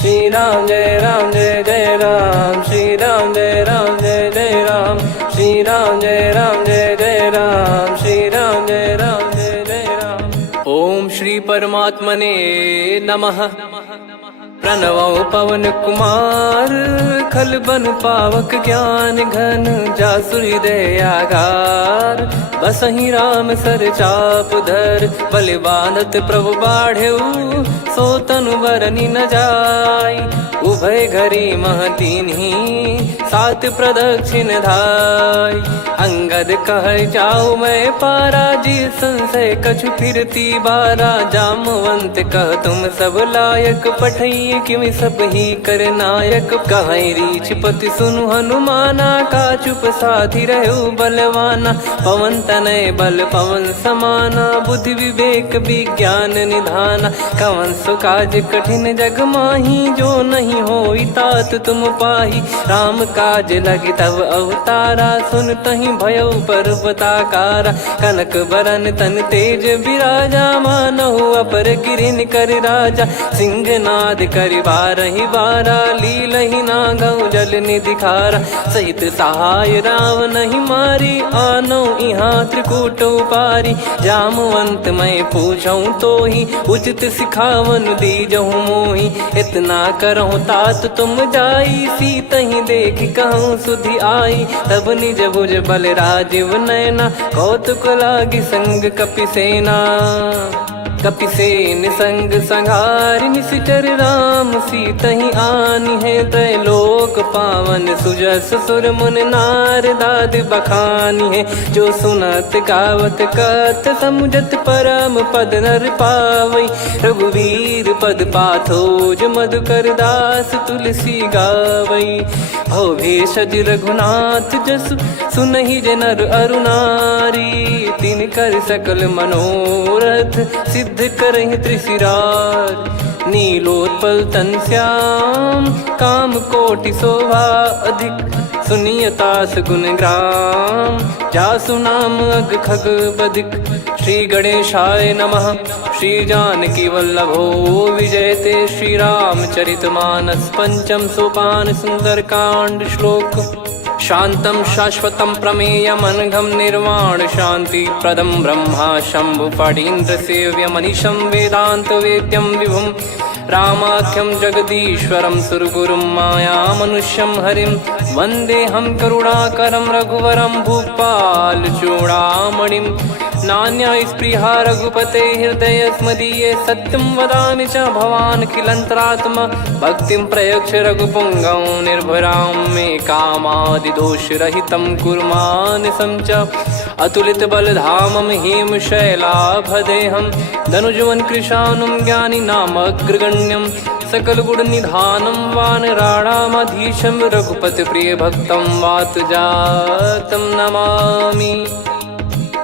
श्री राम जय जय राम, श्री राम जय जय राम, श्री राम जय जय राम, श्री राम जय जय राम। ओम श्री परमात्मने नमः। प्रणवो पवन कुमार, खल बन पावक ज्ञान घन, जासु हृदय आगार। बसहि राम सर चाप धर, बलि बांधत प्रभु बाढ़ेऊ, सो तनु बरनि न जाय। उभय घरी महतीन्ही, सात प्रदक्षिण धाय। अंगद कह जाऊ मैं पारा, जी संशय कछु फिरती बारा। जामवंत कह तुम सब लायक, पठई किमि सब ही कर नायक। कहीं रीछ पति सुनु हनुमाना, का चुप साधि रहु बलवाना। पवन तनय बल पवन समाना, बुद्धि विवेक विज्ञान निधाना। कवन सो काज कठिन जग माही, जो नहीं होई तात तुम पाही। राम काज लगी तब अवतारा, सुन तहि भयउ पर्वताकारा। कनक बरन तन तेज बिराजा, मानहु अपर गिरिन कर राजा। सिंहनाद करि बारहि बारा, लीलहि नागौ जल निधि खारा। सहित सहाय राम नहीं मारी, आनो इहाँ त्रिकूट उपारी। जामवंत मैं पूछऊँ तोहि, उचित सिखावन दीजहु मोहि। इतना करहु तात तुम जाई, सीतहि देख कहूँ सुधि आई। तब निज भुज बल राजीव नयना, कौतुक लागी संग कपिसेना। कपिसेन संग संघारि, निशिचर राम सीतहि आनी है। त्रैलोक पावन सुजस सुर मुन नार, दाद बखानी है। जो सुनत गावत कथ, समुझत परम पद नर पावई। रघुवीर पद पाथोज, मधुकर दास तुलसी गावई। भव भेषज रघुनाथ जसु, सुनहि जे नर अरु नारी। तिन कर सकल मनोरथ, सिद्ध करहि त्रिशिरार। नीलोत्पल तन श्याम, काम कोटि शोभा अधिक। सुनियतास गुण ग्राम, जासु नाम अग खग बदिक। श्री गणेशाय नमः। श्री जानकी वल्लभो विजयते, श्री रामचरित मानस। पंचम सोपान सुंदर कांड श्लोक। शांतं शाश्वतं प्रमेयमनघं, निर्वाण शांति प्रदं ब्रह्मा शंभु फणीन्द्र सेव्यमनिशं। वेदांत वेद्यं विभुं रामाख्यं जगदीश्वरं, सुरगुरुं माया मनुष्यं हरिं। वन्देऽहं करुणाकरं रघुवरं, भूपाल चूडामणिं। नान्या स्पृहा रघुपते हृदय स्मदीये, सत्यं वदामि च भवान् खिलन्तरात्मा। भक्तिं प्रयच्छ रघुपुङ्गं, निर्भरां मे कामादिदोषरहितं कुर्मानिसं च। अतुलित बलधामं हेमशैलाभदेहं, धनुजवन कृशानुं ज्ञानी नामग्रगण्यं। सकल गुण निधानं वानराणामधीशं, रघुपति प्रिय भक्तं वातजातं नमामि।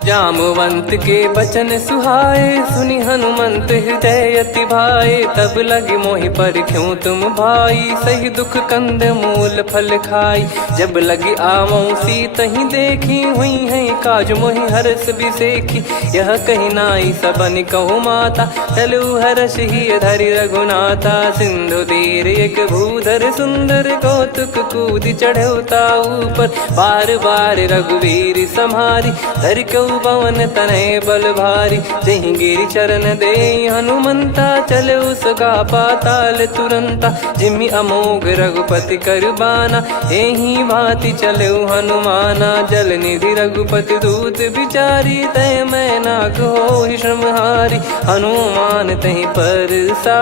जामवंत के बचन सुहाए, सुनि हनुमंत हृदय अति भाए। तब लगे मोहि पर क्यों तुम भाई, सही दुख कंद मूल फल खाई। जब लगे आवऊं सीतहि देखी, हुई है काज मोहि हरस बिसेखी। यह कही नाई सबन कहु माता, चलु हरष ही धरि रघुनाथा। सिंधु तीर एक भूधर सुंदर, कौतुक कूद चढ़ौता ऊपर। बार बार रघुवीर सम्हारी, धर कऊ पवन तनय बल भारी। जहि गिरि चरण दे हनुमंता, चले उसका पाताल तुरंता। जिमि अमोघ रघुपति कर बाना, एहि भांति चले हनुमाना। जल निधि रघुपति दूत बिचारी, तय मैं नाग होहि श्रमहारी। हनुमान तहि परसा,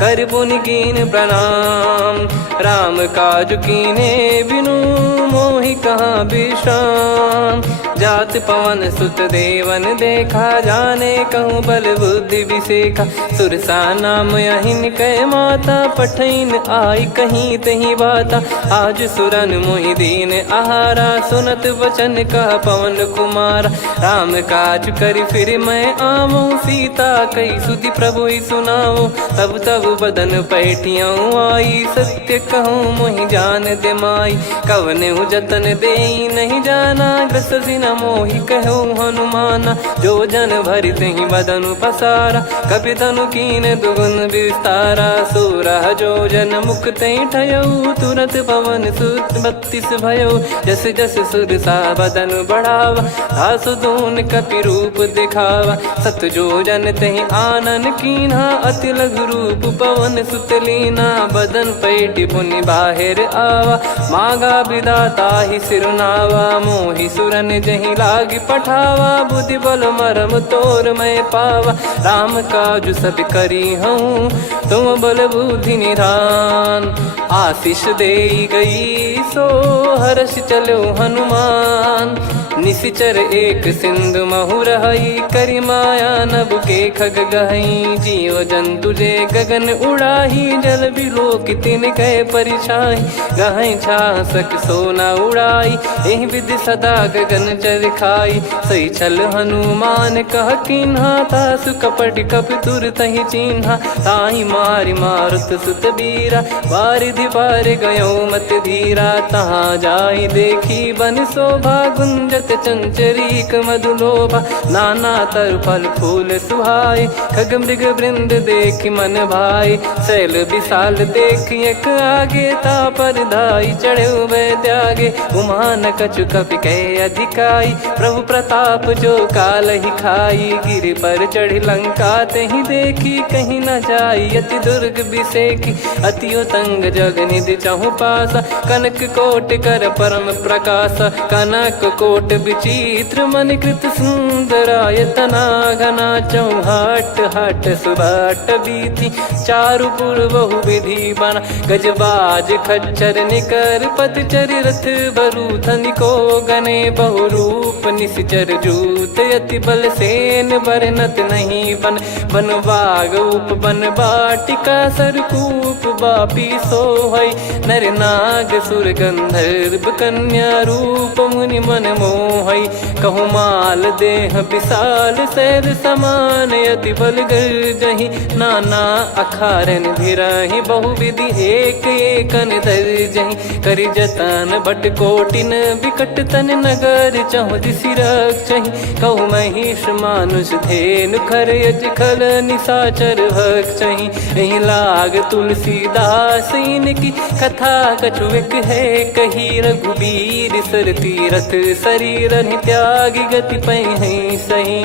कर पुनि कीन प्रणाम। राम काज कीने बिनु, मोहि कहाँ विश्राम। जात पवन सुत देवन देखा, जाने कहूँ बल बुद्धि विसेखा। सुरसा नाम अहिन कै माता, पठैन आई कहीं तही बाता। आज सुरन मोहि दीन आहारा, सुनत वचन कह पवन कुमारा। राम काज करि फिर मैं आवऊं, सीता कई सुधि प्रभु ही सुनाओ। तब तब बदन पैठियाँ आई, सत्य कहूँ मोहि जान दे माई। कवने जतन दे नहीं जाना, ग्रसि न मोहि कहो हनुमाना। जो जन भरि तेहि बदनु पसारा, कपि तनु कीन दुगुन विस्तारा। सोरह जो जन मुख तेहि ठयऊ, तुरत पवन सुत 32 भयऊ। जस जस सुरसा बदन बढ़ावा, आसु दून कपि रूप दिखावा। सत जो जन तेहि आनन कीन्हा, अति लघु रूप पवन सुत लीना। बदन पैटि पुनि बाहिर आवा, मागा विधाता ही सिरुनावा। मोहि सुरन जहि लागी पठावा, बुद्धि बल मरम तोर मैं पावा। राम काजु सब करी हूँ, तुम बल बुद्धि निधान। आशीष देई गई सो हर्ष चलो हनुमान। निशिचर एक सिंधु महु रहई, करी माया नभ के खग गहई। जीव जंतु जे गगन उड़ाही, जल बिलोक तिन कह परिछाई। गहई छासक सोना उड़ाई, एहि विधि सदा गगन चर खाई। सही छल हनुमान कह कीन्हा, तासु कपट कप तुर तहि चिन्हा। ताहि मारि मारुत सुत बीरा, वारिधि पार गयो मत धीरा। तहाँ जाई देखी बन शोभा, गुंजत चंचरीक मधुलोभा। नाना तर फल फूल सुहाए, खग मृग वृंद देख मन भाई। शैल विशाल देख एक आगे, तापर धाई चढ़े वै त्यागे। उमान कछु कपि कह अधिकाई, प्रभु प्रताप जो काल ही खाई। गिर पर चढ़ी लंका तेहि देखी, कहीं न जाई अति दुर्ग बिसेकी। अति उतंग जग निधि चहु पासा, कनक कोट कर परम प्रकाश। कनक कोट विचित्र मन कृत सुंदरायतना। घना चौहाट हाट सुबाट बीती, चारु पुर बहु विधि बना। गजबाज खच्चर निकर पतचर, रथ बरु धनिको गने। बहु रूप निशिचर जूत, अति बल सेन बरनत नहीं बन। बन बाग उप बन बाटिका, सरकूप बापी सोहई। नर नाग सुर गंधर्व कन्या, रूप मुनि मन मोहई। कहु माल देह विशाल, शैल समान अति बल गर्जहि। नाना अखारन भिरहि, बहु विधि एक एकन दर्जहि। करि जतन बट कोटिन, बिकट तन नगर चहु दिसि रक्षहि। कहु महिष मानुष धेनु, खर यज खल निशाचर भक्षहि। एहि लाग तुलसीदास इनकी, कथा कछु एक है कही। रघुबीर सर तीरथ शरीर, त्यागी गति पै सही।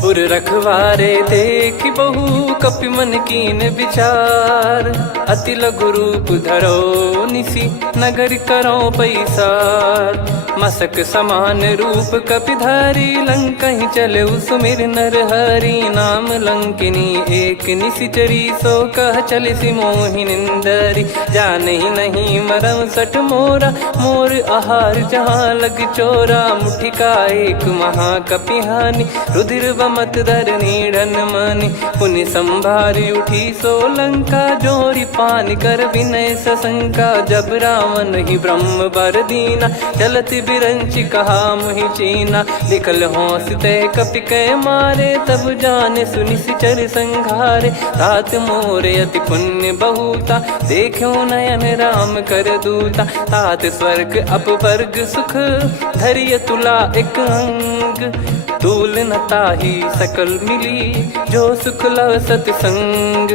पुर रखवारे देख बहु, कपि मन कीन विचार। अति लघु रूप धरो निसी, नगर करो पैसार। मसक समान रूप कपि धारी, लंकहि चले सुमिर नर हरि। नाम लंकिनी एक निशिचरी, सो कह चलिसि मोहि निंदरी। जानहि नहीं मरम सठ मोरा, मोर आहार जहाँ लग चोरा। मुठिका एक महाकपिहानि, रुधिर बमत धरनी ढन मानि। पुनि संभारी उठी सो लंका, जोरी पान कर विनय सशंका। जब रावण ही ब्रह्म बर दीना, चलत बिरंचि कहा मुहि चीना। लिखल होंस ते कपि कै मारे, तब जाने सुनि सिचर संघारे। तात मोरे अति पुण्य बहुता, देखो नयन राम कर दूता। तात स्वर्ग अपवर्ग सुख, धरिय तुला एक अंग। तूल न ताहि सकल मिली, जो सुख लव सतसंग।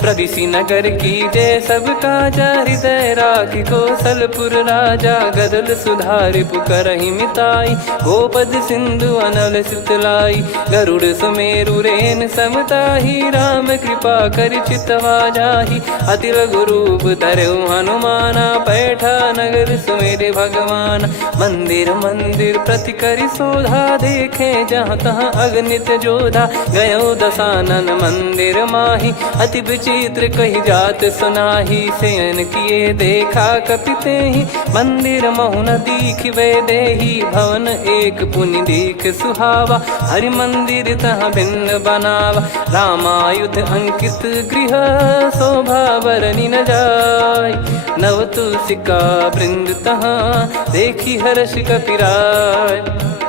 प्रविशि नगर की जय सब काजा, हृदय राखि कौशलपुर राजा। गदल सुधारि पुकरहि मिताई, गोपद सिंधु अनल सितलाई। गरुड़ सुमेरु रेन समताहि, राम कृपा करि चितवा जाहि। अति लघु रूप धरऊ हनुमाना, पैठा नगर सुमेरे भगवान। मंदिर मंदिर प्रति करि शोधा, देखे जहाँ तहाँ अगणित जोधा। गयो दशानन मंदिर माही, अति विचित्र कही जात सुनाही। शयन किए देखा कपि तेहि, मंदिर महु न दीख वे देही। भवन एक पुनि दीख सुहावा, हरि मंदिर तहाँ भिन्न बनावा। रामायुध अंकित गृह, शोभा बरनि न जाय। नव तुलसी का वृंद तहाँ, देखी हर्ष कपिराय।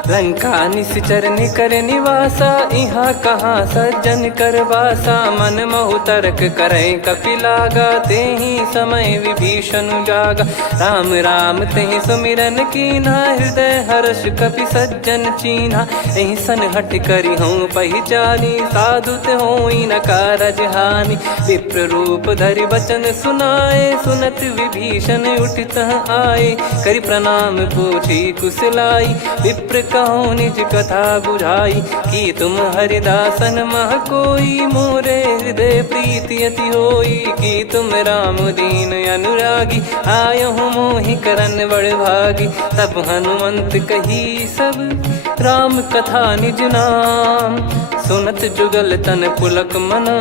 लंका निश्चर निकर निवासा, इहाँ कहाँ सज्जन कर वासा। मन महु तर्क करे कपिलागा, तेहि समय विभीषण जागा। राम राम तेहि सुमिरन कीन्हा, हृदय हर्ष कपि सज्जन चीन्हा। एहि सन हट करि हूँ पहिचानी, साधु ते होई न कारज हानि। विप्र रूप धरि वचन सुनाए, सुनत विभीषण उठित आए। करि प्रणाम पूछी कुशलाई, विप्र कहो निज कथा बुझाई। कि तुम हरिदासन मह कोई, मोरे हृदय प्रीति अति होई। कि तुम राम दीन अनुरागी, आयहु मोहि करन बड़ भागी। तब हनुमंत कही सब राम कथा निज नाम, सुनत जुगल तन पुलक मना,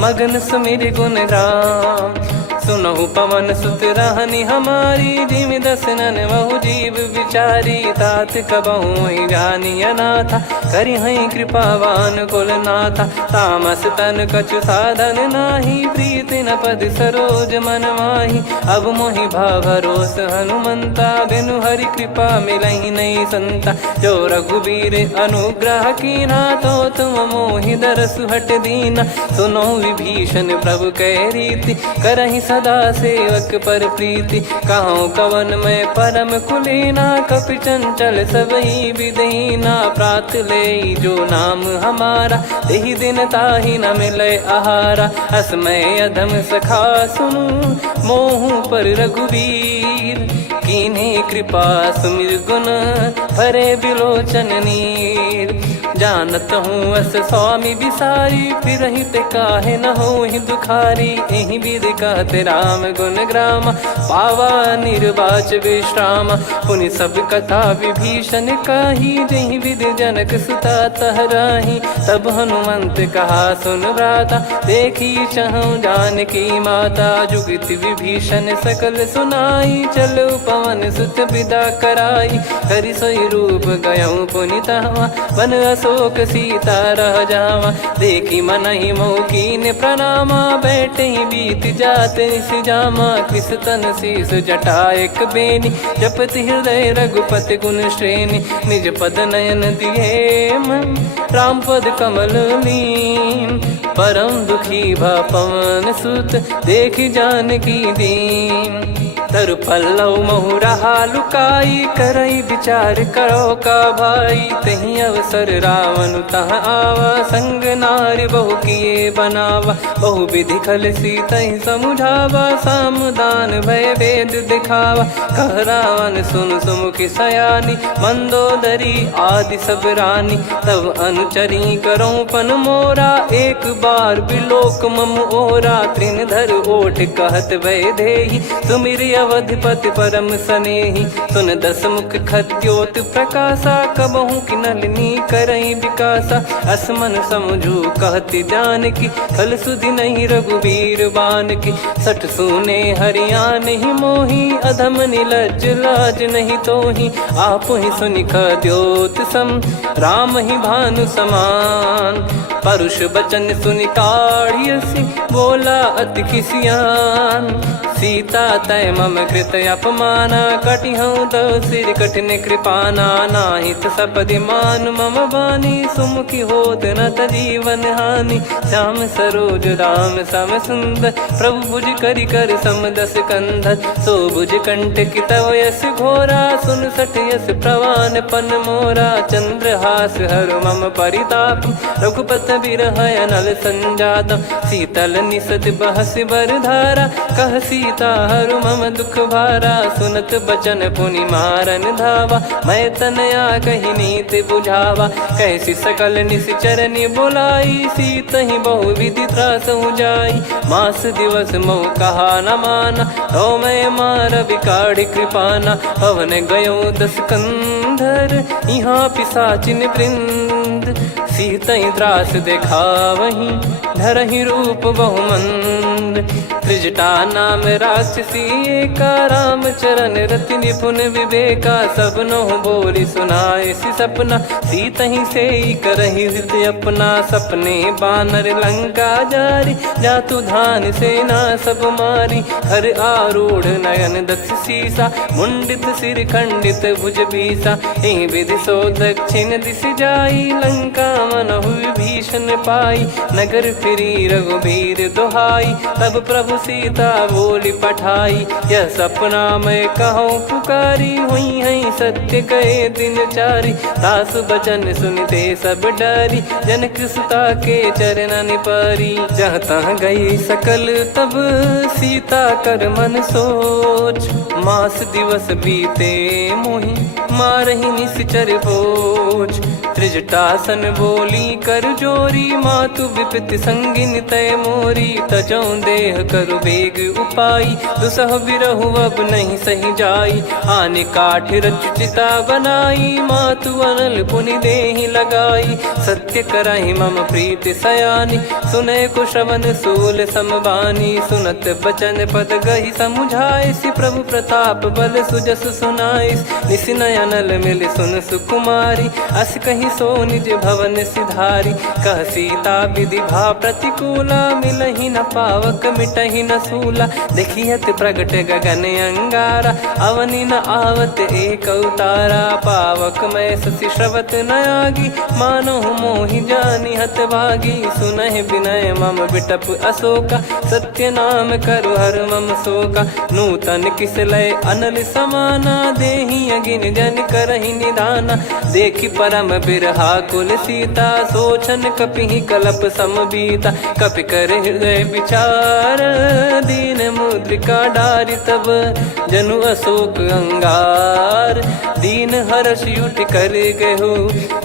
मगन सुमिर गुण राम। सुनहु पवन सुत रहनी हमारी, जिमि दसनन महु जीव विचारी। तात कबहु ही जानी अनाथा, करि हई कृपावान कुल नाथा। तामस तन कछु साधन नाही, प्रीति न पद सरोज मन माही। अब मोहि भाव भरोस हनुमंता, बिनु हरि कृपा मिलहि नहीं संता। जो रघुबीर अनुग्रह कीन्हा, तो तुम मोहि दरसु हट दीना। सुनो विभीषण प्रभु कह रीति, करहि सदा सेवक पर प्रीति। कहूँ कवन में परम कुलीना, कपि चंचल सबही विदहीना। प्रात ले जो नाम हमारा, तेहि दिन ताहि न मिले आहारा। असमय अधम सखा सुनु, मोहु पर रघुवीर। कीन्ही कृपा सुमिर गुण, भरे बिलोचन नीर। जानत हूँ अस स्वामी बिसारी, फिरहि ते काहे न होहि दुखारी। एहि विधि कहते राम गुण ग्राम, पावा निर्वाच विश्राम। पुनि सब कथा विभीषण काही, जहि विधि जनक सुता तहराही। तब हनुमंत कहा सुन भ्राता, देखी चहु जानकी माता। जुगति विभीषण सकल सुनाई, चलो पवन सुत विदा कराई। करि सोई रूप गयऊँ पुनि तहवा, वन अशोक सीता रह जावा। देखी मनहि मोह कीन्ह प्रणामा, बैठे ही बीत जात निस जामा। कृस तन शीस जटा एक बेनी, जपति हृदय रघुपति गुण श्रेणी। निज पद नयन दिए मन, राम पद कमल लीन। परम दुखी भा पवन सुत, देखि जानकी दीन। तरु पल्लव महु रहा लुकाई, करई विचार करो का भाई। तहि अवसर रावण तह आवा, संग नारी बहु किए बनावा। बहु विधि खल सीतहि समुझावा, सामदान भय वेद दिखावा। कह रावण सुन सुमुखि सयानी, मंदोदरी आदि सब रानी। तब अनुचरी करो पन मोरा, एक बार बिलोक मम ओरा। तृण धर ओठ कहत भय देहि, सुमिर अवधिपति परम सनेहि। सुन दस मुख खद्योत प्रकाशा, कबहु कि नलिनी करई विकासा। असमन समझू कहति जानकी, खल सुधि नहीं रघुवीर बानकी। सठ सुने हरियाण ही मोही, अधम निलज्ज लाज नहीं तोही। आप ही सुनि खद्योत सम, राम ही भानु समान। परुष बचन सुनि काढ़ियसि, बोला अति किसियान। सीता तय मम कृत अपमाना, कटिहऊँ तव सिर कठिन कृपाना। नाहित सपदि मान मम बानी, सुमुखी होत न जीवन हानि। श्याम सरोज राम सम सुंदर, प्रभु भुज करि कर सम दस कंधर। सो भुज कंठ की तव यस घोरा, सुन सठ यस प्रवान पन मोरा। चंद्रहास हर मम परिताप, रघुपत बिरह अनल संजातम। शीतल निसत बहस बर धारा, कह सीता हरु मम दुख भारा। सुनत बचन पुनि मारन धावा, मैं तनया कहि नीति बुझावा। कैसी सकल निश्चरनि बुलाई, सीतहि बहु विधि त्रासहु जाई। मास दिवस मोह कहा न माना, तो मैं मार बिकाढ़ि कृपाना। पवन गयो दस कंधर, यहाँ पिशाचिन वृंद। मंद, सीतई त्रास देखावहीं धरहि रूप बहुमंद। त्रिजटा नाम राक्षसी एका, राम चरण रति निपुण विवेका। सबनो बोली सुनाए सि सपना, सीतहि से करहि हृद अपना। सपने बानर लंका जारी, जातु धान सेना सब मारी। हर आरूढ़ नयन दक्ष सीसा, मुंडित सिर खंडित भुज बीसा। एहि विधि सो दक्षिण दिश जाई, लंका मनहु विभीषण पाई। नगर फिरी रघुबीर दुहाई, तब प्रभु सीता बोली पठाई। यह सपना मैं कहूँ पुकारी, हुई है सत्य कहे दिन चारी। दास बचन सुनते सब डरी, जनक सुता के चरण परी। जहाँ तहाँ गई सकल तब सीता कर मन सोच। मास दिवस बीते मोहि मारहि निश्चर बोझ। त्रिजटासन बोली कर जोरी, मातु विपत्ति संगिन तय मोरी। तजौ देह करु बेग उपाई, दुसह बिरहु अब नहीं सही जाई। आने काठ रचिता बनाई, मातु अनल पुनि देहि लगाई। सत्य करहि मम प्रीति सयानी, सुनय को श्रवण सूल समबानी। सुनत बचन पद गहि समुझाए, सि प्रभु प्रताप बल सुजस सुनाइस। निस नयनल मिल सुन सुकुमारी, अस कहि सो निज भवन सिधारी। कह सीता विधि भा प्रतिकूला, मिलहि न पावक मिटहि न सूला। देखियत प्रगट गगन अंगारा, अवनि न आवत एक अवतारा। पावक मैं शशि श्रवत न आगी, मानो मोहि जानि हत भागी। सुनहि विनय मम बिटप अशोका, सत्य नाम करु हर मम शोका। नूतन किस लय अनल समाना, देहि अगिन जन करहि निदाना। देखि परम बिरहा कुल सीता, सोचन कपिहि कलप समबीता। कपि कर हृदय विचार, दीन मुद्रिका डारि तब जनु अशोक अंगार। दीन हर्ष उठ कर गहु,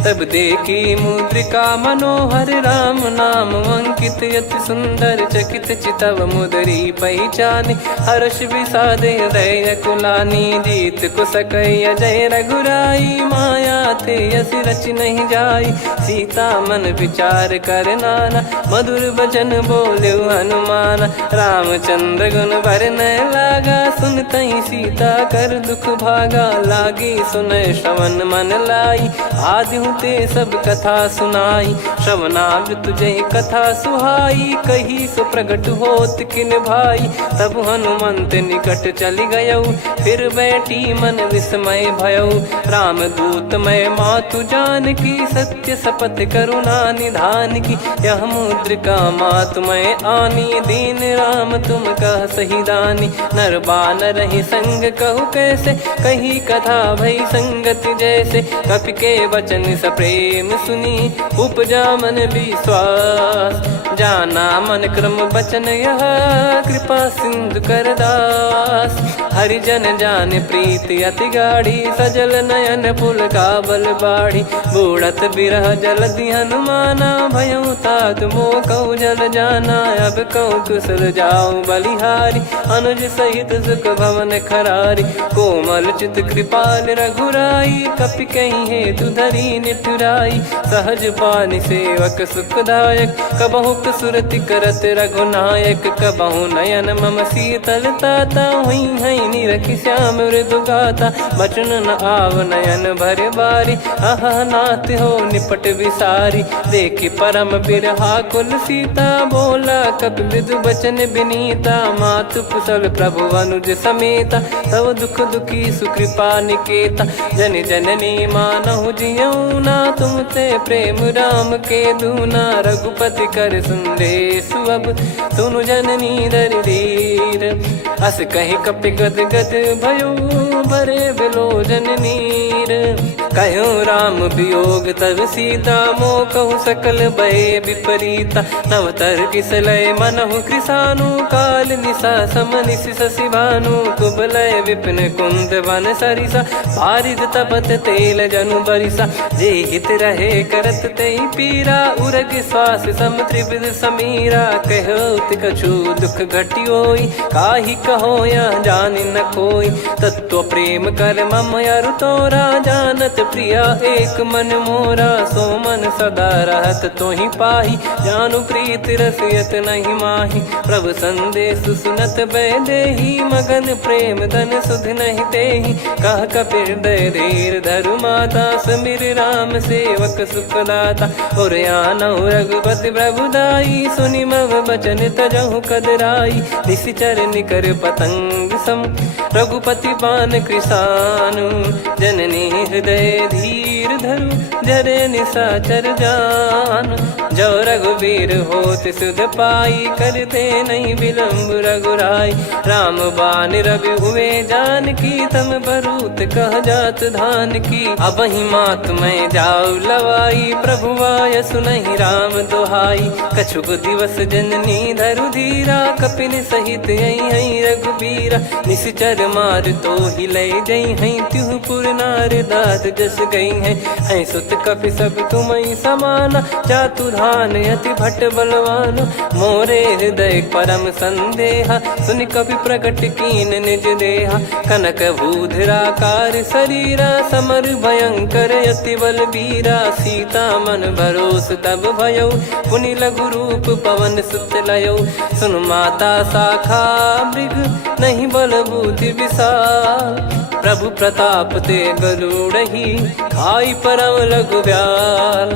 तब देखी मुद्रिका मनोहर। राम नाम अंकित अति सुंदर, चकित चितव मुदरी पहचान। हर्ष विषाद हृदय कुलानी, जीत को सकय जय रघुराई। माया थे यस रच नहीं जाई, सीता मन विचार कर नाना। मधुर बचन बोले हनुमान, रामचंद्र गुण बरनै लागा। सुनतहि सीता कर दुख भागा, लागी सुनय श्रवण मन लाई। आदि ते सब कथा सुनाई, श्रवणामृत जय कथा सुहाई। कही सो प्रगट होत किन भाई, तब हनुमंत निकट चली गयौ। फिर बैठी मन विस्मय भयौ, राम दूत मैं मातु जानकी। सत्य शपथ करुणा निधान की, यह मुद्रिका मातु मैं आनी। दीन राम तुम कह सही दानी, नर बानर ही संग कहु कैसे। कही कथा भई संगति जैसे, कपि के वचन सप्रेम सुनी। उपजा मन विश्वास, जाना मन क्रम बचन यह। कृपा सिंधु कर दास, हरिजन जान प्रीति अति गाढ़ी। सजल नयन पुल का बल बाढ़ी, बूढ़त बिरह जल दी हनुमाना। भयउ तात मोह कहु जल जाना, अब कहु कुशल जाऊं बलिहारी। अनुज सहित सुख भवन खरारी, कोमल चित कृपाल रघुराई। कपि कहीं हेतु धरी निठुराई, सहज पानि सेवक सुखदायक। कबहु सुरति करत रघुनायक, कबहु नयन मम शीतल ताता। हुई है निरखि श्याम मृदु गाता, बचन न आव नयन भर बारी। आहा नाथ हो निपट विसारी, देखि परम बिरहा कुल सीता। बोला कपि मृदु बचन बिनीता, मातु कुशल प्रभु अनुज समेता। तव दुख दुखी सुकृपा निकेता, जन जननी मानहु जियऊ ना। तुम ते प्रेम राम के दूना, रघुपति कर संदेश अब सुनु जननी दर धीर। अस कहि कपि गद गद भयो, भरे बिलोचन नीर। कहो राम वियोग तब सीता, मोह कहु सकल भय विपरीता। नवतर किसलय मनहु कृसानु, काल निशा समनिशि शशि भानु। कुबलय विपिन कुंद वन सरिसा, पारिद तपत तेल जनु बरिसा। जे हित रहे करत तेहि पीरा, उरग श्वास सम त्रिविध समीरा। कहो कछु दुख घटियोई, काहि कहो या जान न कोई। तत्व प्रेम कर मम अरु तोरा, जानत प्रिया एक मन मोरा। सो मन सदा रहत तो ही पाही, जानु प्रीत रसियत नहीं माही। प्रभु संदेश सुनत बैदेही, मगन प्रेम धन सुध नहीं तेही। कह कपिर दय धीर धरु माता, समिर राम सेवक सुखदाता। और आनौ रघुपति प्रभुदाई, सुनि मव बचन तजहु कदराई। निशिचर निकर पतंग सम, रघुपति पान कृसानु। जननी हृदय धीर धरु, जरे निशाचर जान। जो रघुवीर होत सुध पाई, करते नहीं विलम्ब रघुराई। राम बान रवि हुए जानकी, तम बरूत कह जात धान की। अब ही मात मैं जाऊ लवाई, प्रभु आय सुनहि राम दोहाई। कछुक दिवस जननी धरु धीरा, कपिन सहित यही रघुबीरा। निशिचर मार तो ही ले जई हैं, त्युह पुर नार दाद जस गई हैं। सुत कपि सब तुमहि समाना, जातु धान अति भट बलवान। मोरे हृदय परम संदेहा, सुनि कपि प्रकट कीन निज देहा। कनक भूधराकार शरीरा, समर भयंकर अति बलबीरा। सीता मन भरोस तब भयउ, पुनि लघु रूप पवन सुत लयउ। सुन माता शाखा मृग, नहीं बल बुद्धि विशाल। प्रभु प्रताप ते गरुड़ही, खाई परम लघु ब्याल।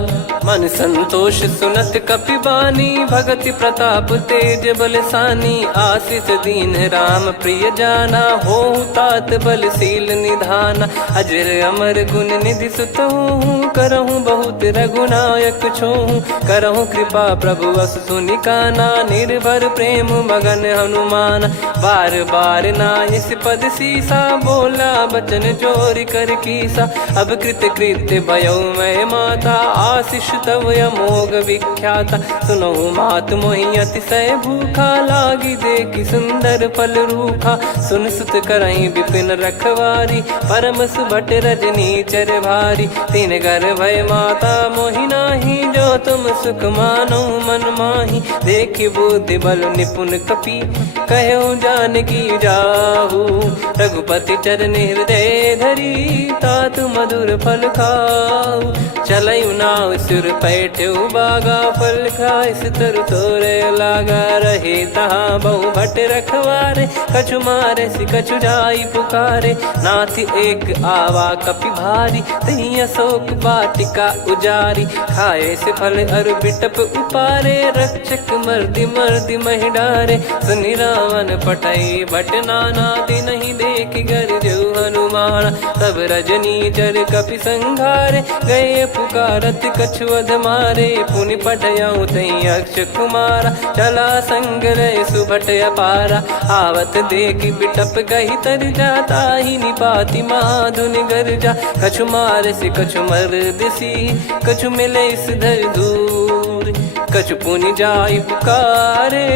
मन संतोष सुनत कपि बानी, भगति प्रताप तेज बलसानी। आशीष दीन राम प्रिय जाना, होहु तात बलशील निधाना। अजर अमर गुण निधि सुतहु, करहु बहुत रघुनायक छोहु। करहु कृपा प्रभु अस सुनि काना, निर्भर प्रेम मगन हनुमान। बार बार नायस पद सीसा, बोला बचन चोरी कर कीसा। अब कृत कृत्य भयउ मैं माता, आशीष तव अमोघ विख्याता। सुनहु मात मोहि अतिशय भूखा, लागी देखि सुंदर फल रूखा। सुन सुत करहि विपिन रखवारी, परम सुभट रजनी चर भारी। तीन घर भय माता मोहि नाही, जो तुम सुख मानो मन माही। देखि बुद्धि बल निपुण कपि, कहु जानकी जाहु। रघुपति चरण हृदय धरी, तात मधुर फल खाऊ। चलयु नाव सुर पैठ्यु बागा, फल खाइस तरु तोरे लागा। रहे तहाँ बहु भट रखवारे, कछु मारे सि कछु जाई पुकारे। नाथ एक आवा कपि भारी, तही अशोक वाटिका उजारी। खाए से फल अरु बिटप उपारे, रक्षक मर्दि मर्दि महि डारे। सुनि रावण पटई भट नाना, तिनहि देखि गरजउ हनुमान। तब रजनी चर कपि संघारे, गए पुकारत कछु अध मारे। पुनि पठयउ तई अक्ष कुमारा, चला संग रहे सुभट अपारा। आवत देखि बिटप गही तर जाता, ही निपाति महाधुनि गर्जा। कछु मार से कछु मर्दिसी, कछु मिले इस धर दूर। कछु पुनि जाई पुकारे,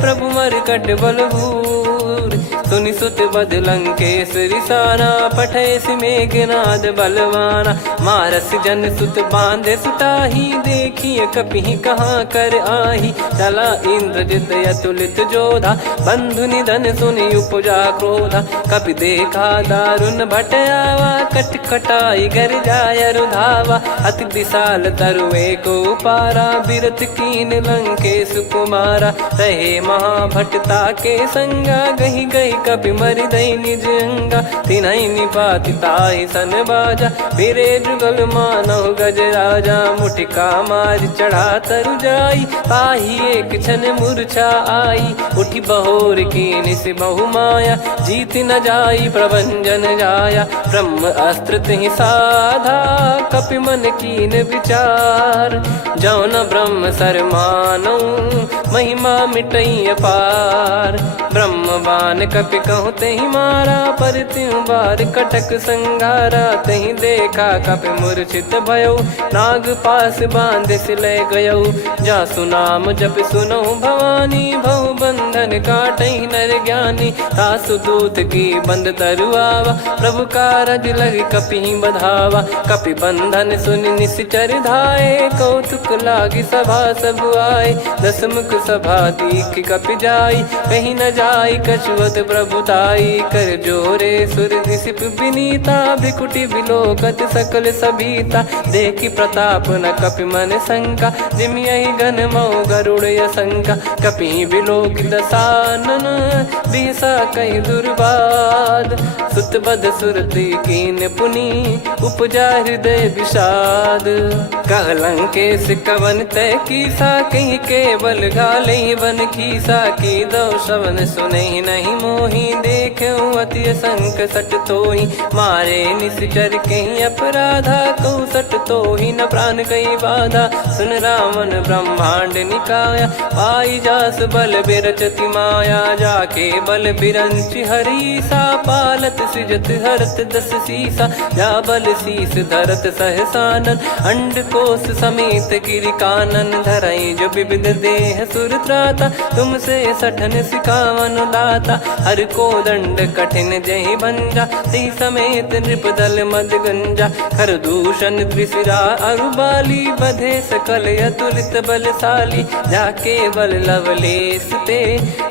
प्रभु मरकट बलभूर। सुनि सुत बद लंकेश्वरी साना, पठय मेघनाद बलवाना। मारस जन सुत बांधे सुताही, देखिए कपि कहाँ कर आही। चला इंद्रजित अतुलित जोधा, बंधु निधन सुनि उपजा क्रोधा। कपि देखा दारुण भट आवा, कट कटाई गर जाय रुधावा। अति विशाल तरुए को पारा, बिरत कीन लंकेश कुमारा। रहे महाभटता के संगा, गही गही कपि मरि दई निज अंगा। तिन्हि निपाति ताहि सन बाजा, फिरे जुगल मानव गज राजा। मुटिका मार चढ़ा तरु जाई, ताहि एक क्षण मूर्छा आई। उठि बहोर कीन से बहु माया, जीत न जाई प्रभंजन जाया। ब्रह्म अस्त्र तिहि साधा, कपि मन कीन विचार। जौ न ब्रह्म सर मानौ, महिमा मिटई अपार। ब्रह्म बान कपि कहु तहि मारा, पर त्यों बार कटक संगारा। तहि देखा कपि मूर्छित भयउ, नाग पास बांध सिले गयउ। जासु नाम जप सुनहु भवानी, भव बंधन काटहि नर ज्ञानी। तासु दूत की बंद तरुआवा, प्रभु कारज लग कपि बधावा। कपि बंधन सुनि निश्चर धाये, कौतुक लागी सभा सब आए। दस मुख सभा दीख कपि जाई, कहीं न जाई कछुवत प्रभुताई। कर जोरे सुर दिसिप विनीता, भ्रिकुटि बिलोकत सकल सबीता। देखि प्रताप न कपि मन शंका, जिमियहि गन मऊ गरुड़ असंका। कपि बिलोक दसानन, बिहसा कहि दुर्वाद। सुत बध सुरति कीन पुनि, उपजा हृदय विषाद। कहलंकेश कवन तय कीसा, कहीं केवल गाले बन खीसा। की दो श्रवण सुने नहीं मोही, देखे अति संक सट तोही। मारे निश्चर कहीं अपराधा, कहूँ सट तोही न प्राण कहीं बाधा। सुन रावण ब्रह्मांड निकाया, पाई जास बल बिरचति माया। जाके बल बिरंच हरीसा, पालत सृजत हरत दस सीसा। जा बल शीस धरत सहसानन, अंड कोश समेत गिरि कानन। धरई जो विविध देह सुर त्राता, तुमसे सठन सिखावन दाता। हर को दंड कठिन जहि भंजा, ती समेत नृप दल मद गंजा। खर दूषण त्रिशिरा अरुबाली, बधे सकल अतुलित बलशाली। जाके बल लवलेश ते,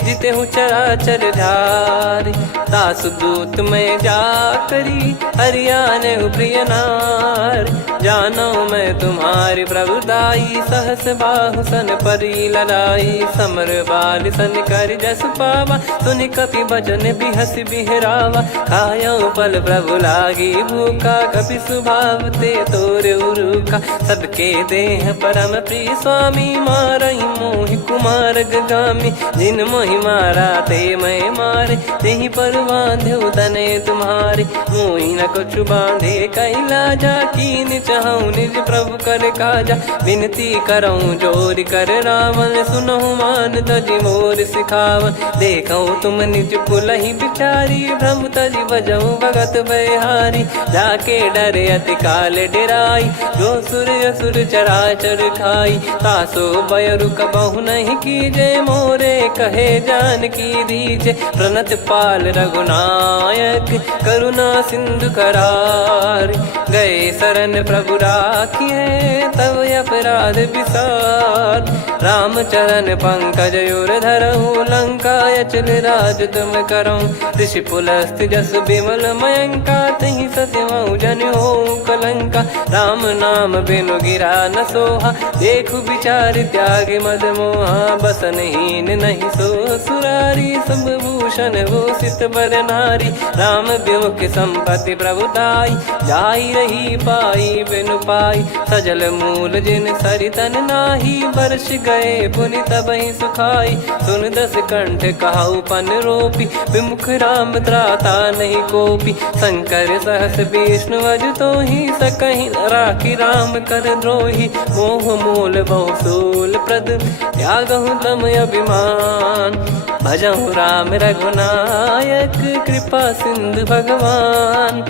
जिते हूँ चराचर धारी। दास दूत में जा करी, हरियाने प्रिय नार। जानो मैं तुम्हारी प्रभुताई, सहस बाहु सन परी लड़ाई। समर बाल सन कर जस पावा, सुनि कपि भजन बिहस बिहरावा। खायो पल प्रभु लागी भूखा, कपि स्वभाव ते तोर उरुखा। सबके देह परम प्रिय स्वामी, मारई मोहि कुमार गगामी। जिन मोहि मारा ते मैं मारे, तेहि पर बांधो तने तुम्हारे। मोहि न कुछ बांधे कैलाजा, कीन चाहूँ निज प्रभु कर काजा। विनती करऊँ जोर कर रावण, सुनहु मान तजि मोर सिखावन। देखऊँ तुम निज पुलहि बिचारी, भ्रम तजि बजऊँ भगत बहारी। जाके डरे अति काल डेराई, जो सुर असुर चराचर खाई। तासो बयरु कबहु नहीं कीजे, मोरे कहे जान की दीजे। प्रणत पाल रघुनायक, करुणा सिंधु करार। गए शरण प्रभु राखिए, तब अपराध विसार। राम चरण पंकज उर धरऊँ, लंका अचल राज तुम करऊँ। ऋषि पुलस्त जस विमल मयंका, तहि सत्यमऊ जन हो कलंका। राम नाम बिनु गिरा न सोहा, देखु विचार त्याग मद मोहा। बसनहीन नहीं सो सुरारी, सब भूषण भूषित बर नारी। राम विमुख संपत्ति प्रभुताई, जाई रही पाई बिनु पाई। सजल मूल जिन सरितन नाही, वर्ष गए पुनि तबहि सुखाई। सुन दस कंठ कहाऊ पन रोपी, विमुख राम त्राता नहीं कोपी। शंकर सहस विष्णु अज तोहि, सकहि न राखी राम कर द्रोही। मोह मूल बहु सूल प्रद, त्यागहु तम अभिमान। भजहु राम रघुनायक, कृपा सिंधु भगवान।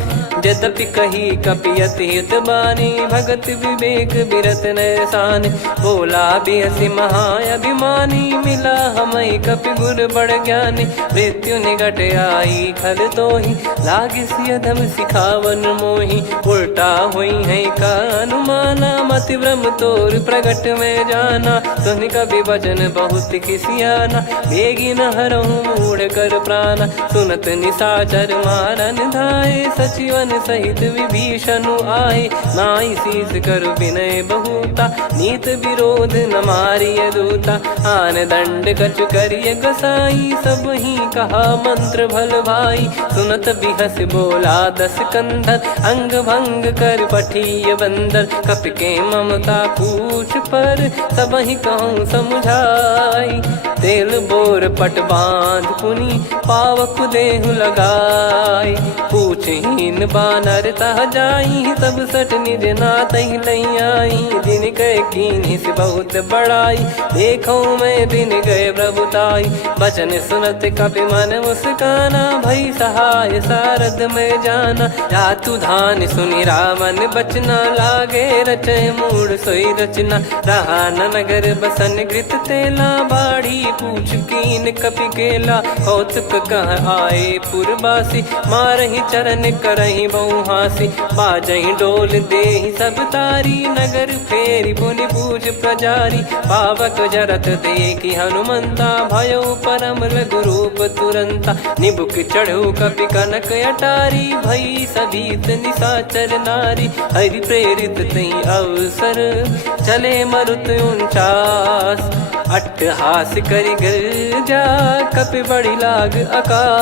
यद्यपि कही कपियति हित बानी, भगत विवेक बिरत नैसान। बोला बिहसि महाअभिमानी, मिला हमई कपि गुर बड़ ज्ञानी। मृत्यु निकट आई खल तोहि, लागिसि अधम सिखावन मोहि। उल्टा हुई है का अनुमाना, मति भ्रम तोर प्रगट में जाना। सुन कवि वचन बहुत खिसियाना, बेगी न हरहु मूढ़ कर प्राणा। सुनत निशाचर मारन धाये, सचिवन सहित विभीषणु आए। नाई शीस कर विनय बहुता, नीत विरोध न मारिय दूता। आन दंड कछु करिय गसाई, सब ही कहा मंत्र भल भाई। सुनत बिहस बोला दस कंधर, अंग भंग कर पठिय बंदर। कपि के ममता पूछ पर, सब ही कहूँ समुझाई। तेल बोर पट बांध पुनि, पावक देहु लगाई। पूछहीन बानर तह जाई, सब सट निज नातहि लई आई। दिन गए कीन्ही से बहुत बड़ाई, देखो मैं दिन गए प्रभुताई। बचन सुनत कपि मन मुस्काना, भई सहाय सारद में जाना। जातु धान सुनि रावण बचना, लागे रचय मूढ़ सोई रचना। रहा न नगर बसन घृत तेला, बाढ़ी पूछ कीन कपि केला कौतुक कह आए पुरबासी मारही चरण करही बहुहासी बाजही डोल देहि सब तारी नगर फेरी पुनि पूज प्रजारी पावक जरत देखी हनुमंता भयो परम लघु रूप तुरंता निबुक चढ़ू कपि कनक अटारी भई सभीत निशाचर नारी हरि प्रेरित तई अवसर चले मरुत 49 अट्टहास करि गिर जा कपि बड़ी लाग अकाल।